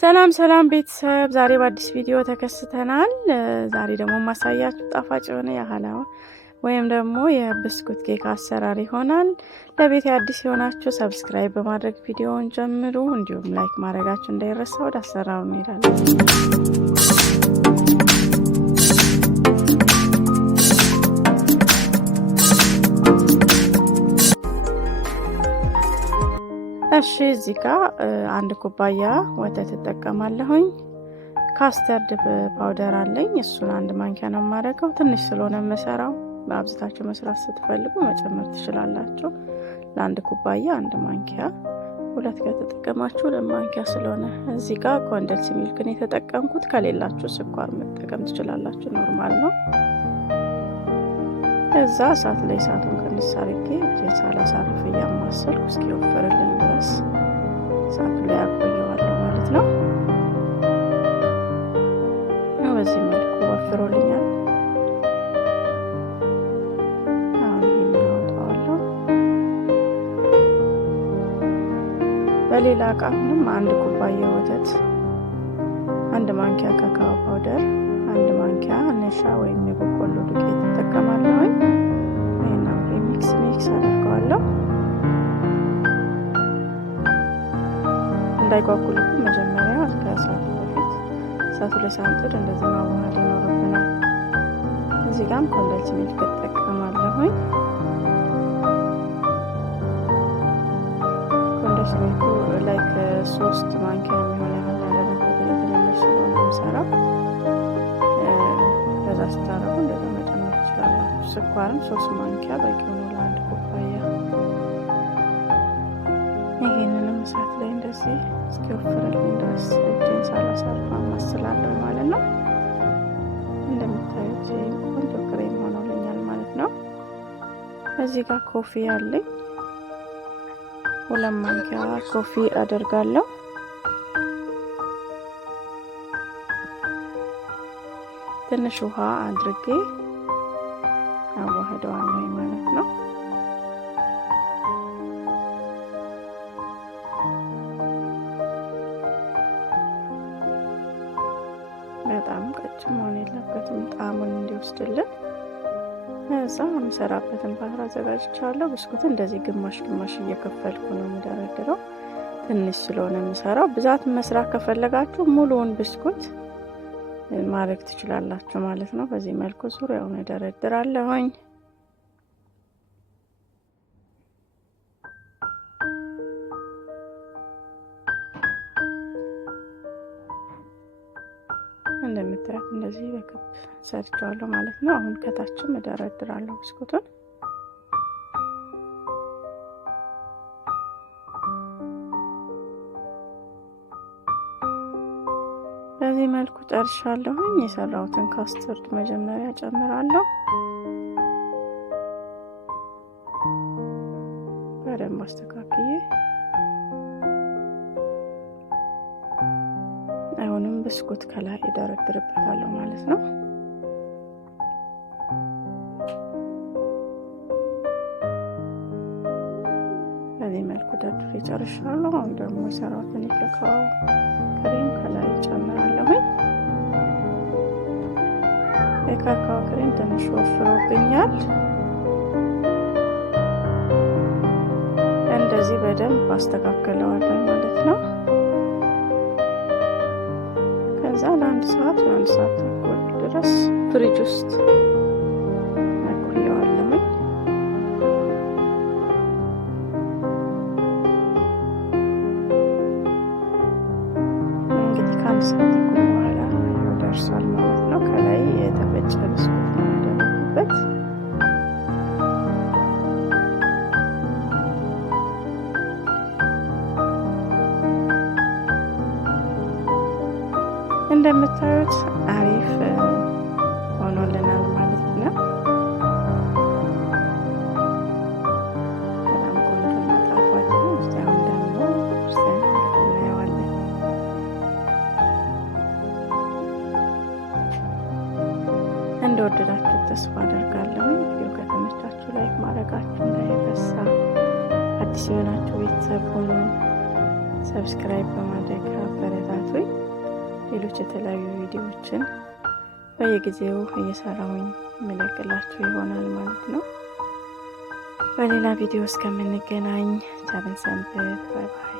ሰላም ሰላም ቤተሰብ፣ ዛሬ በአዲስ ቪዲዮ ተከስተናል። ዛሬ ደግሞ ማሳያችሁ ጣፋጭ የሆነ የሀላዋ ወይም ደግሞ የብስኩት ኬክ አሰራር ይሆናል። ለቤት አዲስ የሆናችሁ ሰብስክራይብ በማድረግ ቪዲዮውን ጀምሩ፣ እንዲሁም ላይክ ማድረጋችሁ እንዳይረሳ። ወደ አሰራሩ እንሄዳለን። እሺ እዚህ ጋር አንድ ኩባያ ወተት እጠቀማለሁኝ። ካስተርድ ፓውደር አለኝ፣ እሱን አንድ ማንኪያ ነው የማደርገው። ትንሽ ስለሆነ የምሰራው በአብዝታችሁ መስራት ስትፈልጉ መጨመር ትችላላችሁ። ለአንድ ኩባያ አንድ ማንኪያ፣ ሁለት ከተጠቀማችሁ ለማንኪያ ስለሆነ። እዚህ ጋር ኮንደንስ ሚልክን የተጠቀምኩት፣ ከሌላችሁ ስኳር መጠቀም ትችላላችሁ፣ ኖርማል ነው። እዛ እሳት ላይ እሳቱን ቀንስ አድርጌ እጄን ሳላሳርፍ እያማሰልኩ እስኪወፍርልኝ ድረስ እሳቱ ላይ አቆየዋለሁ ማለት ነው። በዚህ መልኩ ወፍሮልኛል። አሁን ይሄን አወጣዋለሁ። በሌላ እቃ አሁንም አንድ ኩባያ ወተት፣ አንድ ማንኪያ ካካኦ ፓውደር፣ አንድ ማንኪያ ነሻ ወይም የበቆሎ ዱቄት እጠቀማለሁ። ይሄን ሚክስ አደርገዋለሁ። እንዳይጓጉልብን መጀመሪያ ከእሳቱ በፊት እሳቱ ላይ ሳንጥድ እንደዚህ ማዋሃድ ይኖርብናል። እዚህ ጋርም ኮንደንስ ሚልክ እጠቀማለሁ። ኮንደንስ ሚልኩ ላይ ከ3 ማንኪያ የሚሆን ያህል ያደረኩት ትንሽ ስለሆነ የምሰራው። በዛ ስታረጉ እንደዛ መጨመር ትችላላችሁ። ስኳርም 3 ማንኪያ በቂ ሆኖ ለአንድ ኩባያ። ይሄንንም እሳት ላይ እንደዚህ እስኪወፍርልኝ ድረስ እጄን ሳላሳርፍ አማስላለሁ ማለት ነው። እንደምታዩት ቆንጆ ክሬም ሆኖልኛል ማለት ነው። እዚህ ጋር ኮፊ አለኝ፣ 2 ማንኪያ ኮፊ አደርጋለሁ። ትንሽ ውሃ አድርጌ አዋህደዋለሁ ማለት ነው። በጣም ቀጭን መሆን የለበትም፣ ጣዕሙን እንዲወስድልን። እዛ የምሰራበትን ፓትራ አዘጋጅቻለሁ። ብስኩት እንደዚህ ግማሽ ግማሽ እየከፈልኩ ነው የምደረድረው። ትንሽ ስለሆነ የምሰራው። ብዛት መስራት ከፈለጋችሁ ሙሉውን ብስኩት ማድረግ ትችላላችሁ ማለት ነው። በዚህ መልኩ ዙሪያውን እደረድራለሁኝ። እንደምታዩት እንደዚህ በክብ ሰርቻለሁ ማለት ነው። አሁን ከታችም እደረድራለሁ ብስኩቱን። በዚህ መልኩ ጨርሻለሁኝ። የሰራሁትን ካስተርድ መጀመሪያ ጨምራለሁ። በደንብ አስተካክዬ አሁንም ብስኩት ከላይ እደረድርበታለሁ ማለት ነው። በዚህ መልኩ ደርድሬ ጨርሻለሁ። አሁን ደግሞ የሰራሁትን የካካኦ ክሬም ከላይ ጨምራለሁ። የካካኦ ክሬም ትንሽ ወፍሮብኛል። እንደዚህ በደንብ አስተካክለዋለሁ ማለት ነው። ከዛ ለአንድ ሰዓት ተኩል ድረስ ፍሪጅ ውስጥ አቆየዋለሁ። እንግዲህ ከአንድ ሰዓት ተኩል በኋላ ደርሷል ማለት ነው። ከላይ የተፈጨ ብስኩት ነው ያደረኩበት። እንደምታዩት አሪፍ ሆኖልናል ማለት ነው። በጣም ቆንጆ እና ጣፋጭ ነው። እስቲ አሁን ደግሞ እናየዋለን። እንደወደዳችሁ ተስፋ አደርጋለሁ። ቪዲዮ ከተመቻችሁ ላይክ ማድረጋችሁ እንዳይረሳ። አዲስ የሆናችሁ ቤተሰብ ሁኑ። ሰብስክራይብ በማድረግ አበረታቱኝ። የተለያዩ ቪዲዮዎችን በየጊዜው እየሰራሁኝ የምለቅላችሁ ይሆናል ማለት ነው። በሌላ ቪዲዮ እስከምንገናኝ ቻለን ሰንብት። ባይ ባይ።